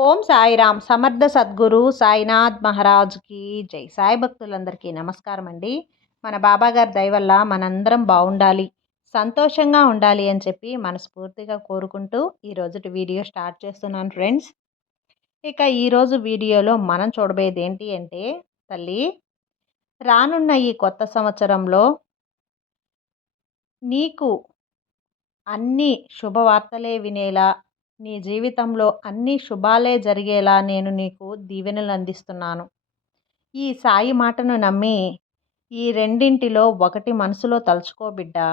ఓం సాయిరామ్. సమర్థ సద్గురు సాయినాథ్ మహారాజ్కి జై. సాయి భక్తులందరికీ నమస్కారం అండి. మన బాబాగారి దయవల్ల మనందరం బాగుండాలి సంతోషంగా ఉండాలి అని చెప్పి మనస్ఫూర్తిగా కోరుకుంటూ ఈరోజుటి వీడియో స్టార్ట్ చేస్తున్నాను ఫ్రెండ్స్. ఇక ఈరోజు వీడియోలో మనం చూడబోయేది ఏంటి అంటే తల్లి రానున్న ఈ కొత్త సంవత్సరంలో నీకు అన్ని శుభవార్తలే వినేలా నీ జీవితంలో అన్ని శుభాలే జరిగేలా నేను నీకు దీవెనలు అందిస్తున్నాను. ఈ సాయి మాటను నమ్మి ఈ రెండింటిలో ఒకటి మనసులో తలుచుకో బిడ్డా.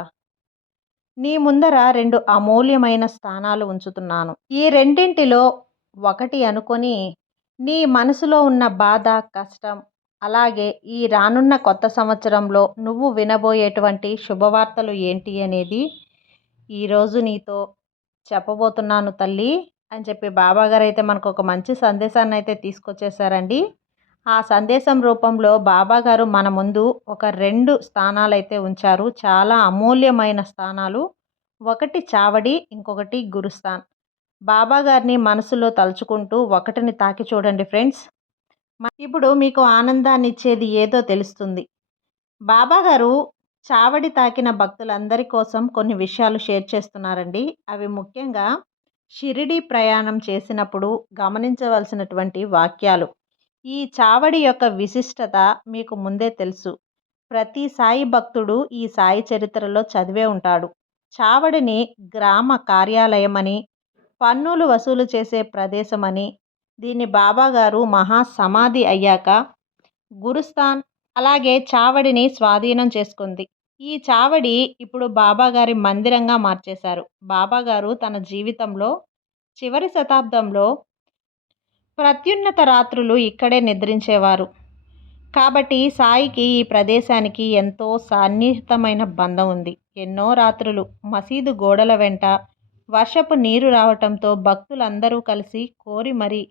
నీ ముందర రెండు అమూల్యమైన స్థానాలు ఉంచుతున్నాను. ఈ రెండింటిలో ఒకటి అనుకొని నీ మనసులో ఉన్న బాధ కష్టం అలాగే ఈ రానున్న కొత్త సంవత్సరంలో నువ్వు వినబోయేటువంటి శుభవార్తలు ఏంటి అనేది ఈరోజు నీతో చెప్పబోతున్నాను తల్లి. అని చెప్పి బాబాగారు అయితే మనకు ఒక మంచి సందేశాన్ని అయితే తీసుకొచ్చేసారండి. ఆ సందేశం రూపంలో బాబాగారు మన ముందు ఒక రెండు స్థానాలు అయితే ఉంచారు. చాలా అమూల్యమైన స్థానాలు. ఒకటి చావడి ఇంకొకటి గురుస్థాన్. బాబాగారిని మనసులో తలుచుకుంటూ ఒకటిని తాకి చూడండి ఫ్రెండ్స్. ఇప్పుడు మీకు ఆనందాన్ని ఇచ్చేది ఏదో తెలుస్తుంది. బాబాగారు చావడి తాకిన భక్తులందరి కోసం కొన్ని విషయాలు షేర్ చేస్తున్నారండి. అవి ముఖ్యంగా షిరిడి ప్రయాణం చేసినప్పుడు గమనించవలసినటువంటి వాక్యాలు. ఈ చావడి యొక్క విశిష్టత మీకు ముందే తెలుసు. ప్రతి సాయి భక్తుడు ఈ సాయి చరిత్రలో చదివే ఉంటాడు. చావడిని గ్రామ కార్యాలయమని పన్నులు వసూలు చేసే ప్రదేశమని దీన్ని బాబాగారు మహా సమాధి అయ్యాక గురుస్థాన్ అలాగే చావడిని స్వాధీనం చేసుకుంది. ఈ చావడి ఇప్పుడు బాబాగారి మందిరంగా మార్చేశారు. బాబాగారు తన జీవితంలో చివరి శతాబ్దంలో ప్రత్యున్నత రాత్రులు ఇక్కడే నిద్రించేవారు. కాబట్టి సాయికి ఈ ప్రదేశానికి ఎంతో సన్నిహితమైన బంధం ఉంది. ఎన్నో రాత్రులు మసీదు గోడల వెంట వర్షపు నీరు రావటంతో భక్తులందరూ కలిసి కోరి మరీ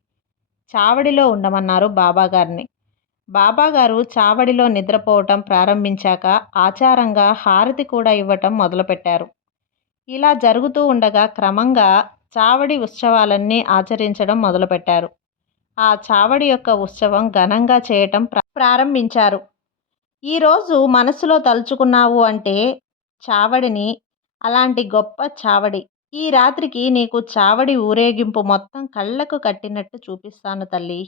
చావడిలో ఉండమన్నారు బాబాగారిని బాబాగారు చావడిలో నిద్రపోవటం ప్రారంభించాక ఆచారంగా హారతి కూడా ఇవ్వటం మొదలుపెట్టారు. ఇలా జరుగుతూ ఉండగా క్రమంగా చావడి ఉత్సవాలన్నీ ఆచరించడం మొదలుపెట్టారు. ఆ చావడి యొక్క ఉత్సవం ఘనంగా చేయటం ప్రారంభించారు. ఈరోజు మనసులో తలుచుకున్నావు అంటే చావడిని అలాంటి గొప్ప చావడి. ఈ రాత్రికి నీకు చావడి ఊరేగింపు మొత్తం కళ్ళకు కట్టినట్టు చూపిస్తాను తల్లి.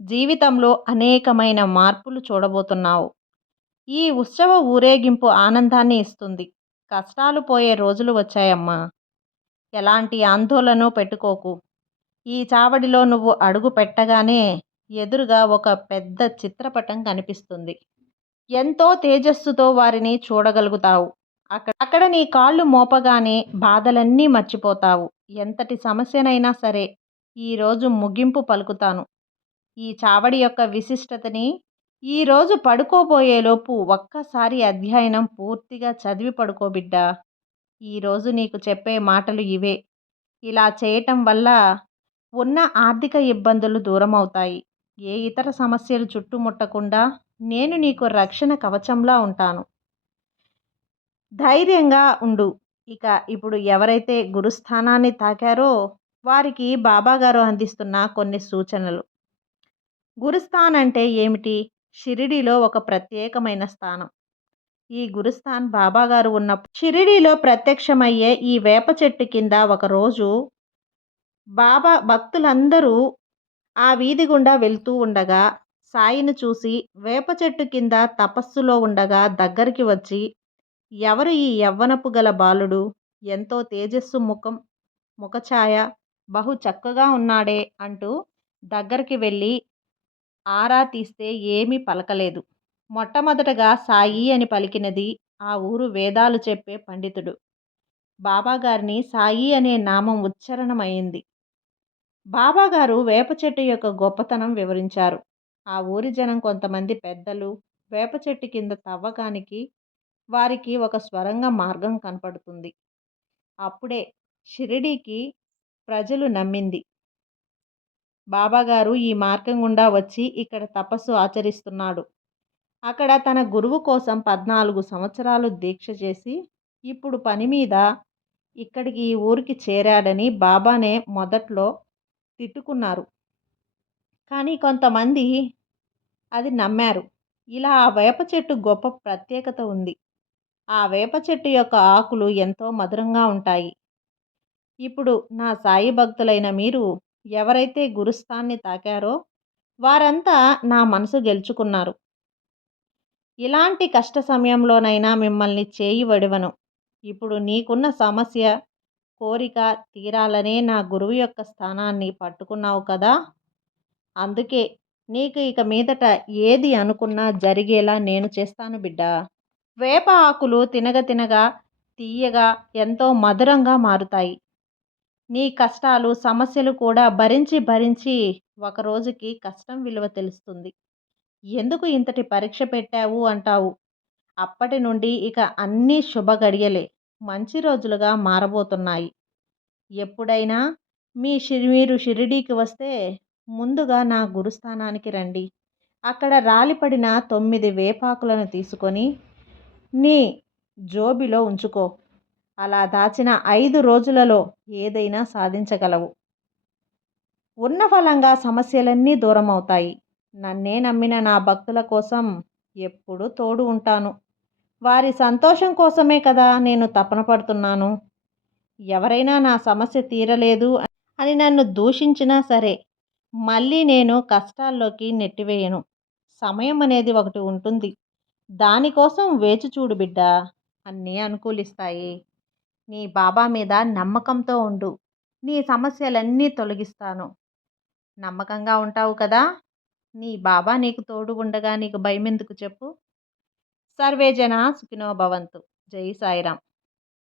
జీవితంలో అనేకమైన మార్పులు చూడబోతున్నావు. ఈ ఉత్సవ ఊరేగింపు ఆనందాన్ని ఇస్తుంది. కష్టాలు పోయే రోజులు వచ్చాయమ్మా. ఎలాంటి ఆందోళన పెట్టుకోకు. ఈ చావడిలో నువ్వు అడుగు పెట్టగానే ఎదురుగా ఒక పెద్ద చిత్రపటం కనిపిస్తుంది. ఎంతో తేజస్సుతో వారిని చూడగలుగుతావు. అక్కడ అక్కడ నీ కాళ్ళు మోపగానే బాధలన్నీ మర్చిపోతావు. ఎంతటి సమస్యనైనా సరే ఈరోజు ముగింపు పలుకుతాను. ఈ చావడి యొక్క విశిష్టతని ఈరోజు పడుకోబోయేలోపు ఒక్కసారి అధ్యయనం పూర్తిగా చదివి పడుకోబిడ్డ ఈరోజు నీకు చెప్పే మాటలు ఇవే. ఇలా చేయటం వల్ల ఉన్న ఆర్థిక ఇబ్బందులు దూరం అవుతాయి ఏ ఇతర సమస్యలు చుట్టుముట్టకుండా నేను నీకు రక్షణ కవచంలా ఉంటాను. ధైర్యంగా ఉండు. ఇక ఇప్పుడు ఎవరైతే గురుస్థానాన్ని తాకారో వారికి బాబాగారు అందిస్తున్న కొన్ని సూచనలు. గురుస్థాన్ అంటే ఏమిటి? షిరిడిలో ఒక ప్రత్యేకమైన స్థానం. ఈ గురుస్థాన్ బాబాగారు ఉన్నప్పుడు షిరిడిలో ప్రత్యక్షమయ్యే ఈ వేప చెట్టు కింద ఒకరోజు బాబా భక్తులందరూ ఆ వీధి గుండా వెళ్తూ ఉండగా సాయిని చూసి వేప చెట్టు కింద తపస్సులో ఉండగా దగ్గరికి వచ్చి ఎవరు ఈ యవ్వనపు గల బాలుడు? ఎంతో తేజస్సు ముఖం ముఖఛాయ బహు చక్కగా ఉన్నాడే అంటూ దగ్గరికి వెళ్ళి ఆరా తీస్తే ఏమీ పలకలేదు. మొట్టమొదటగా సాయి అని పలికినది ఆ ఊరు వేదాలు చెప్పే పండితుడు. బాబాగారిని సాయి అనే నామం ఉచ్చరణమైంది బాబాగారు వేప చెట్టు యొక్క గొప్పతనం వివరించారు. ఆ ఊరి జనం కొంతమంది పెద్దలు వేప చెట్టు కింద తవ్వకానికి వారికి ఒక స్వరంగ మార్గం కనపడుతుంది. అప్పుడే షిరిడీకి ప్రజలు నమ్మింది. బాబాగారు ఈ మార్గం గుండా వచ్చి ఇక్కడ తపస్సు ఆచరిస్తున్నాడు. అక్కడ తన గురువు కోసం పద్నాలుగు సంవత్సరాలు దీక్ష చేసి ఇప్పుడు పని మీద ఇక్కడికి ఈ ఊరికి చేరాడని బాబానే మొదట్లో తిట్టుకున్నారు. కానీ కొంతమంది అది నమ్మారు. ఇలా ఆ వేప చెట్టు గొప్ప ప్రత్యేకత ఉంది. ఆ వేప చెట్టు యొక్క ఆకులు ఎంతో మధురంగా ఉంటాయి. ఇప్పుడు నా సాయి భక్తులైన మీరు ఎవరైతే గురుస్థాన్ని తాకారో వారంతా నా మనసు గెలుచుకున్నారు. ఇలాంటి కష్ట సమయంలోనైనా మిమ్మల్ని చేయి వడివను. ఇప్పుడు నీకున్న సమస్య కోరిక తీరాలనే నా గురువు యొక్క స్థానాన్ని పట్టుకున్నావు కదా! అందుకే నీకు ఇక మీదట ఏది అనుకున్నా జరిగేలా నేను చేస్తాను బిడ్డ! వేప ఆకులు తినగ తినగా తీయగా ఎంతో మధురంగా మారుతాయి. నీ కష్టాలు సమస్యలు కూడా భరించి భరించి ఒక రోజుకి కష్టం విలువ తెలుస్తుంది. ఎందుకు ఇంతటి పరీక్ష పెట్టావు అంటావు? అప్పటి నుండి ఇక అన్నీ శుభ గడియలే. మంచి రోజులుగా మారబోతున్నాయి. ఎప్పుడైనా మీ షిరి మీరు షిరిడీకి వస్తే ముందుగా నా గురుస్థానానికి రండి. అక్కడ రాలిపడిన తొమ్మిది వేపాకులను తీసుకొని నీ జోబిలో ఉంచుకో. అలా దాచిన ఐదు రోజులలో ఏదైనా సాధించగలవు. ఉన్న ఫలంగా సమస్యలన్నీ దూరం అవుతాయి నన్నే నమ్మిన నా భక్తుల కోసం ఎప్పుడూ తోడు ఉంటాను. వారి సంతోషం కోసమే కదా నేను తపన పడుతున్నాను. ఎవరైనా నా సమస్య తీరలేదు అని నన్ను దూషించినా సరే మళ్ళీ నేను కష్టాల్లోకి నెట్టివేయను. సమయం అనేది ఒకటి ఉంటుంది. దానికోసం వేచి చూడు బిడ్డ అన్నీ అనుకూలిస్తాయి. నీ బాబా మీద నమ్మకంతో ఉండు. నీ సమస్యలన్నీ తొలగిస్తాను. నమ్మకంగా ఉంటావు కదా! నీ బాబా నీకు తోడు ఉండగా నీకు భయం ఎందుకు చెప్పు? సర్వే జన సుఖినో భవంతు. జై సాయిరామ్.